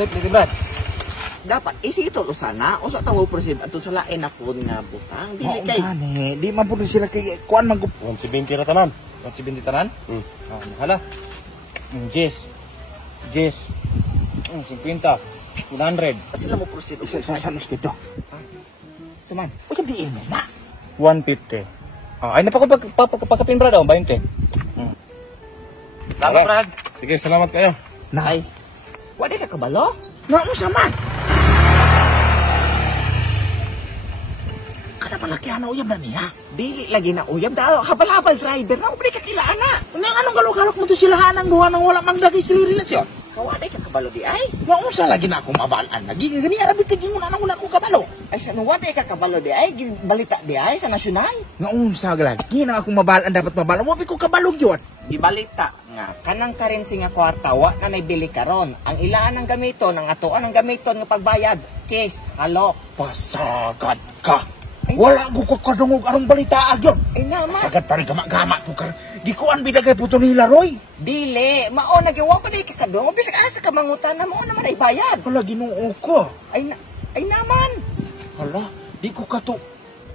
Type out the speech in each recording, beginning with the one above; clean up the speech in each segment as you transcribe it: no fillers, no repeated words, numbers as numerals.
clip ni Brad. Dapat isito usana o sa tawo proceed ato sa lain ako nga butang dili kay. Di man pud sila kay kuan man gup. 170 ra tanan. 170 tanan? Hala. Jess. 50. 100. Sila mo proceed Sa mas kito. Saman. O sa diin na. 150. Ay napakapin Brad 20. Salamat Brad. Sige, salamat kayo. Nay. Wa di ka kabalo? Nga sa man. Kada malaki ana uyab na niya. Dili lagi na uyab daw habal-habal driver na ubri ka kila ana. Nang anong galok-galok mo to sila hanang duha nang wala magdagi sila relasyon. Kawaday ka kabalo di ay. Nga unsa lagi na ako mabalaan lagi gani arabi ka gingon ana wala ko kabalo. Ay sa waday ka kabalo di ay balita di ay sa nasyonal. Nga unsa lagi na ako mabalaan dapat mabalaan mo ko kabalo gyud. Gibalita nga kanang currency nga kwarta wa na naibili karon. Ang ilaan ng gamiton, ang atoan ng gamiton nga pagbayad, case, halok. Pasagad ka. Wala ko kadungog arong balita agyon. Ay naman. Sagad pa rin gama-gama ko ka. Gikuan bidagay puto nila Roy. Dili, mao nagiwa pa di ka kadung. Bisag asa ka mangutan na mo naman ay bayad. Wala Ginoo ko. Ay naman. Hala, di ko kato.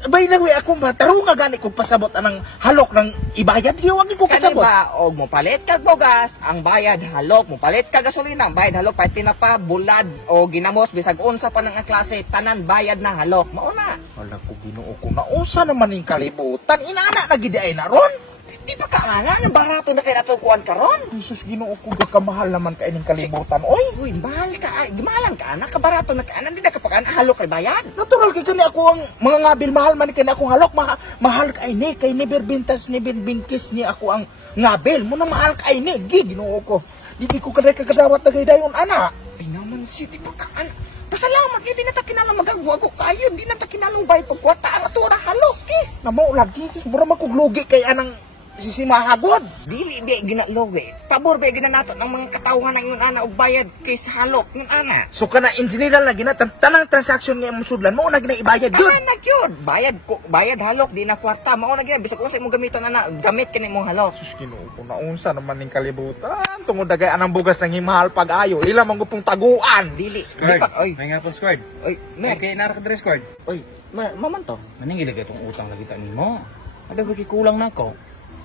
Bay na ako mataro nga gani ko pasabot anang halok ng ibayad. Di wag ko Kani kasabot. ba og mo palit kag bogas, ang bayad halok, mo palit kag gasolina, ang bayad halok, pati na pa bulad o ginamos bisag unsa pa nang klase tanan bayad na halok. Mao na. Hala ko Ginoo ko na unsa naman ning kalibutan. Inaana na gid ay na ron. Di pa kaana nang barato na kay nato kuan karon. Jesus Ginoo ko kamahal naman kay ning kalibutan. Oy, Uy, mahal ka, gimalang ka na kabarato na kaanan di na kapag halok kay bayad. natural kay kani ako ang mga ngabil mahal man kay akong halok mahal kay ni kay ni berbintas ni binbingkis ni ako ang ngabil mo na mahal kay ni Ginoo ko. Di ko kaday kagadawat na kay dayon ana. Ay naman si di pa kaan. Pasalamat yun, di na ta kinala magagwa ko kayo, di na ta kinalong bayad ko kwarta ang atura halok, kis. Namo lagi sis mura magkuglugi kay anang sisimahagod. Dili di ginalowe. Pabor ba ginanato ng mga katawhan ng ana og bayad kay sa halok ng ana. So kana in general na tanang transaction nga musudlan mo na ginaibayad yun. Ay na gyud. Bayad halok di na kwarta. Mao na gyud bisag unsa imong gamiton ana, gamit kani imong halok. Sus Ginoo ko na unsa naman ning kalibutan tungod dagay anang bugas nang himahal pag-ayo ila man gupong taguan. Dili. Squad. Di pa oy. May nga po squad. Oy, Okay, nara ka dire squad. Oy, maman to. Maning ilagay itong utang na kita nimo. Ada ba kulang na ko?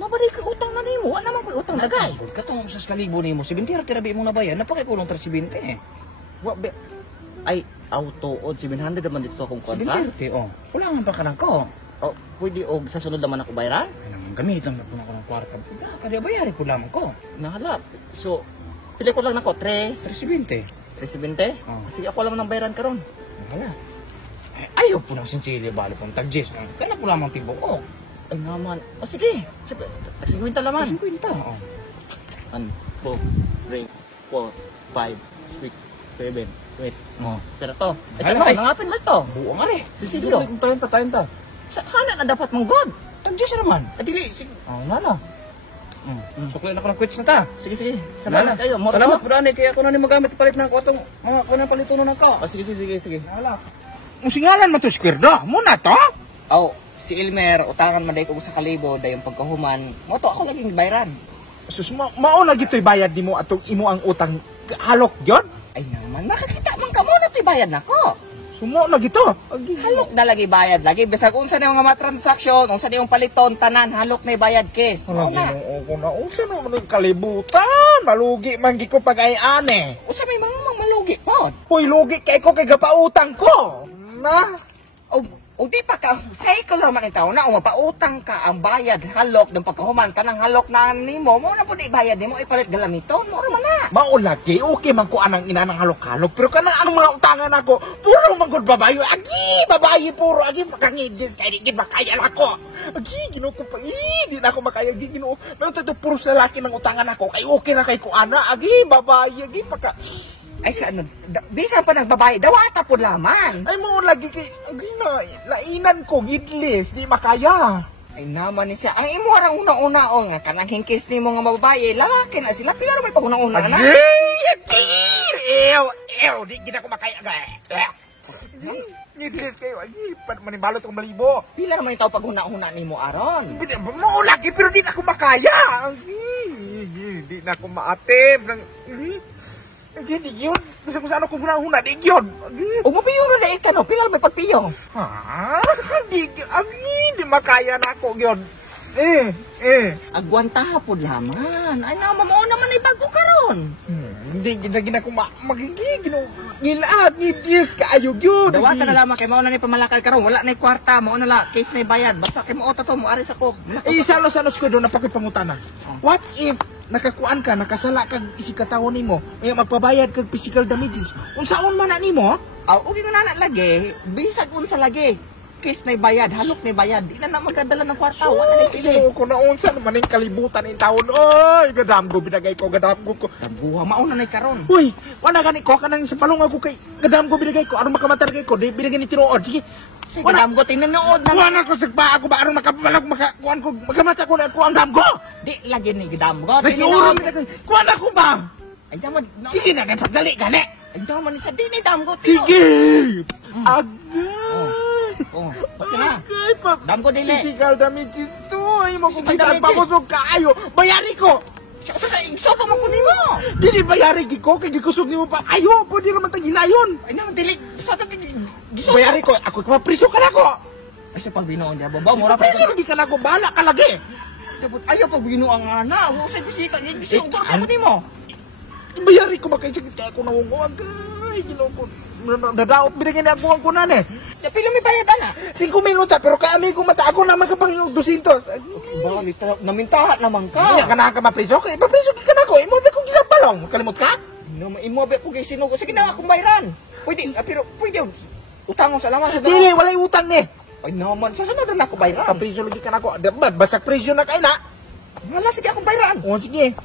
Mabalik ka utang na nimo. Wala naman ko utang dagay. Katong sa kalibo nimo, 70 ra tirabi mo na bayan, napakikulang 370 eh. Wa be ay auto od 700 naman dito akong konsa. 70 oh. Kulangan pa ka lang ko. Oh, pwede og sa sunod naman ako bayaran? Ay naman gamitan na po ako ng kwarta. Puta, kaya bayarin ko lamang ko. Nahalap. So, pili ko lang nako 370. 320. Oh. Sige ako lang ng bayaran karon. Wala. Ayaw po ng sincere, bali pong tag-Jess. Kaya po lamang tibo ko. Ay naman. O sige. Sige, 50 laman. 50. Oh. 1, 2, 3, 4, 5, 6, 7, 8. Oh. Pero to. Ay, Ay, saan ay. ako? Nangapin na to. Buo nga eh. Sisiglo. Tayo ta. Sa hana na dapat mong god. Tag-Jess naman. Adili. Sige. Oh, nala. Suklay na ko ng quits na ta. Sige, sige. Salamat kayo. Salamat po dani. Kaya ako na ni magamit palit ng kotong mga kunang palituno ng ko. O sige, sige. Nala. Musingalan man to skwirdo. Muna to. Oh, si Elmer, utangan man day ko sa kalibo, dayong pagkahuman. Mo to ako laging bayaran. Sus mao na gitoy bayad nimo atong imo ang utang halok gyud. Ay naman, nakakita man ka mo na to'y bayad nako. Sumo na gito. Halok na lagi bayad lagi. Bisag unsa na yung mga transaksyon, unsa na yung paliton, tanan, halok na bayad kes. Wala Oo na. Ginoo ko na unsa naman ang kalibutan. Malugi man gi ko pag ay ane. Unsa may mga malugi pod. Hoy lugi kay ko kay gapautang ko. Na. O di pa ka, say ko naman itaw na, o mapautang ka ang bayad, halok, ng pagkahuman ka ng halok na nimo, mo na po di bayad nimo, ipalit galamiton, mo naman na. Maulagi, okay man ko anang ina ng halok-halok. Pero kanang ang mga utangan ako, puro manggod babayo. Agi, babayi puro. Agi, makangidis. Kaya di makaya lang ako. Agi, Ginoo ko pa. Di na ako makaya. Agi, Ginoo. Pero ito, puro sa laki ng utangan ako. Kay okay na kay ko ana. Agi, babayi. Agi, paka. Ay sa ano, bisan pa nagbabayi, dawata po laman. Ay mo, lagi kay, agi na, lainan ko, gidlis. Di makaya. Ay naman ni siya, ang imo arang una-una o nga, kanang hingkis ni mga babae, lalaki na sila, pila naman pag una-una na. Agi, ew, di gina ko makaya. Gidlis kayo, agi, manibalot kong malibo. Pila naman itaw pag una-una ni mo aron. Mo lagi, pero di na ako makaya. Agi, di na ako maatim. Agi, di yun. Gusto ko sa ano kung huna, di yun. Agi. Ug mo piyong ra dai ka no, pila may pagpiyong. Ha? Di makaya na ako yun. Agwanta hapon laman. Ay na mao naman ay bago karon. Hindi ginagina ko magiging gilaat ni Dios kaayo yun. Dawa ka na lamang kay mao na ni pamalakal karon, wala na kwarta, mao na la case na bayad. Basta kay mao to mo ari sa ko. Salos ko doon napakipangutana. What if nakakuan ka, nakasala kag isip katawon nimo, may magpabayad kag physical damages. Unsaon man na nimo? Ugi nga na lagi, bisag unsa lagi. Case na bayad, halok na bayad. Di na magdala ng kwarta, wala na pili. Ko na unsa naman yung kalibutan ng taon. Oy, gadamgo binagay ko, gadamgo ko. Buha mauna na karon. Uy, wala gani ko kanang sa palong ako kay gadamgo binagay ko. Aron makamatar kay ko, di binagay ni tinuod. Sige. Wala mo tinuod na. Wala ko sagba ako ba aron makapalag makakuan ko makamata ko na ko ang damgo. Di lagi ni gadamgo. Nagiuron binagay. Kuan ako ba? Ay daman. Sige na, dali gani. Ay daman sa di ni damgo. Sige. Agay. Okay na. Agay pa. Damgo dili. Physical damages to. Ay mo kung kita pakusog kaayo. Bayari ko. So ka mo kunin mo. Dili bayari ko kay gikusog nimo pa. Ayo, pwede naman tag hinayon. Ay naman dili. Sa ta bayari ko. Ako mapriso ka nako. Ay sa pagbinoon niya baba mo ra pa. Priso di ka nako bala ka lagi. Dapat ayaw pagbinuang ana. Wa sa bisita ni bisita ko nimo. Bayari ko makay sakit kay ako nawungog. Ay, ginoko. Nadaot binigyan ni ako ang kunan eh. Pila may bayad ana? 5 minuta pero kami ko mata ako naman kapang 200. Bali namintahat naman ka. Kaya ka na ka mapriso kay mapriso ka nako. Imo ba kung gisang palong? Kalimot ka? No, imobe po kay sinugo. Sige na akong bayran. Pwede, pero pwede utangon sa laman sa dili walay utang ni. Ay naman, sa sunod na ako bayran. Kapriso lagi ka nako. Basak presyo na kay na. Wala sige akong bayran. O sige.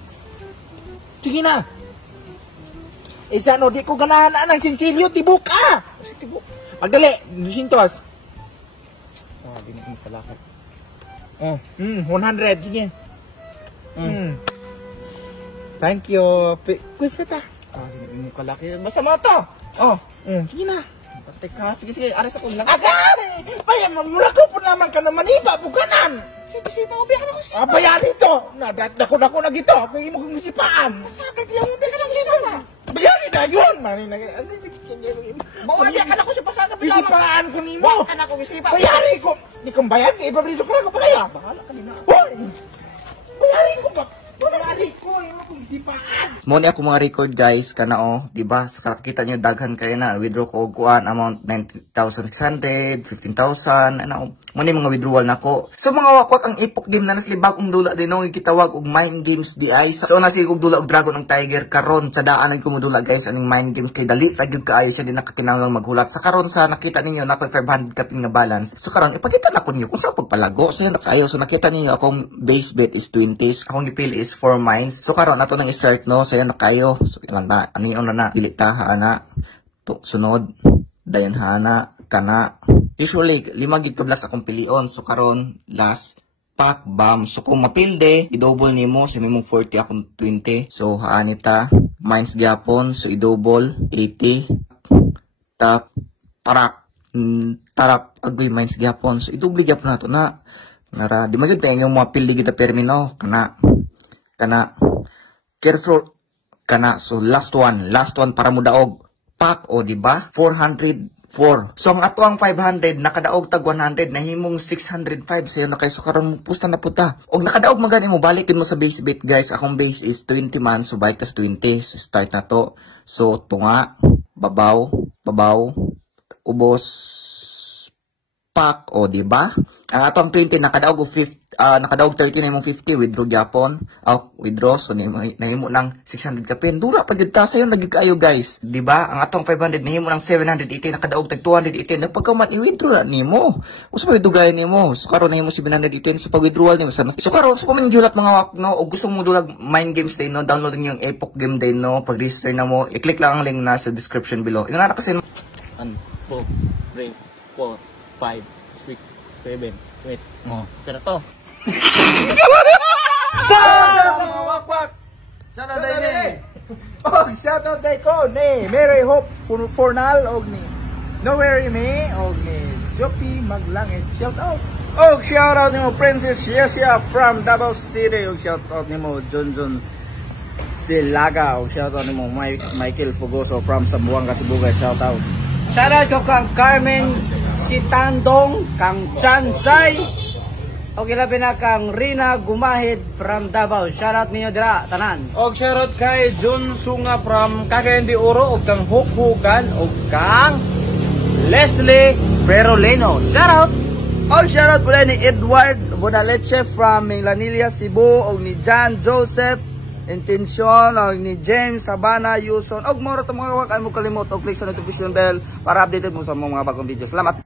Sige na. Isa no, di ko ganahan na ng sinsilyo, tibok ka! Tibok. Magdali, 200. Di mo kalakad. 100, sige. Thank you. Kusa ta. Di mo kalakad. Basta mo to. Sige na. Teka, sige, aras ako lang. Agari! Bayan, mamulakaw po naman ka naman, iba, bukanan! Sige, maubaya ka na kasi. Bayan ito! Nadako na gito, kung imo kong isipaan. Masagad lang, hindi ka lang isama. Bayan na yun! Mawala ka na ko sa pasagad. Isipaan ko nimo! Ka na ko isipa. Bayari ko! Di kong bayan, ipabriso ko na ko pa kaya. Bahala ka nila. Hoy! Bayari ko ba? Bayari ko, imo kong isipaan. Mo ni ako mga record guys kana di ba sa kita nyo daghan kayo na withdraw ko og kuan amount 19,600 15,000 ano mo ni mga withdrawal nako so mga wakwak ang ipok game na naslibag og dula din og gitawag og mind games di ay so na sig og dula og dragon ng tiger karon sa daanan ko mo dula guys aning mind games kay dali ra gyud kaayo siya di nakakinahanglan maghulat sa karon sa nakita ninyo na 500 kaping na balance so karon ipakita na ko niyo kung sa pagpalago so nakaayo so nakita ninyo akong base bet is 20s akong gipili is 4 mines so karon ato nang start no so yan na kayo so ilan ba ano yun na pilita ana to sunod dayon hana kana usually 5 gig kablas akong pilion so karon last pack bam so kung mapilde i-double nimo sa mimong 40 akong 20 so haani ta mines gyapon so i-double 80 tap tarap agoy mines gyapon so i-double gyapon nato na nara di magyud tayo mga pildi kita permino kana careful kana so last one para mo daog pack o di ba 404 so ang ato ang 500 nakadaog tag 100 nahimong 605 sayo na kay so karon mo pusta na puta og nakadaog magani mo balikin mo sa base bet guys akong base is 20 man so baitas 20 so start na to so tunga babaw ubos pack o di ba ang ato ang 20 nakadaog og 50 nakadaog 30 na imong 50 withdraw gyapon withdraw so nahimo lang 600 kapin dura pa gyud ta sayo nagyud kayo guys di ba ang atong 500 nahimo lang 780 nakadaog tag 280 napagkamat i-withdraw na nimo usa pa dugay nimo so karon nahimo 780 sa pag-withdrawal nimo so karon so kung giulat mga wak no og gusto mo dulag mind games day no download niyo yung Epoch game day no pag-register na mo i-click lang ang link na sa description below yung na kasi 1 2 3 4 5 6 7 8 pero to Sa wakwak! Shoutout day ni! Og shoutout day ko ni Mary Hope Fornal og ni No Worry Me og ni Jopi Maglangit shoutout! Og shoutout ni mo Princess Yesia from Davao City og shoutout ni mo John Silaga. Shoutout nimo Michael Fugoso from Sambuanga, Cebu guys. Shoutout. Shoutout ko kang Carmen Sitandong, kang Chansay, o kilabi na kang Rina Gumahid from Davao. Shoutout ninyo dira, tanan. Og shoutout kay John Sunga from Cagayan de Oro, og kang Hukhugan, og kang Leslie Peroleno. Shoutout! Og shoutout pula ni Edward Bonaleche from Minglanilla, Cebu, og ni John Joseph Intention, og ni James Sabana Yuson, og moro to mga wag mo kalimot og click sa notification bell para updated mo sa mga bagong video. Salamat.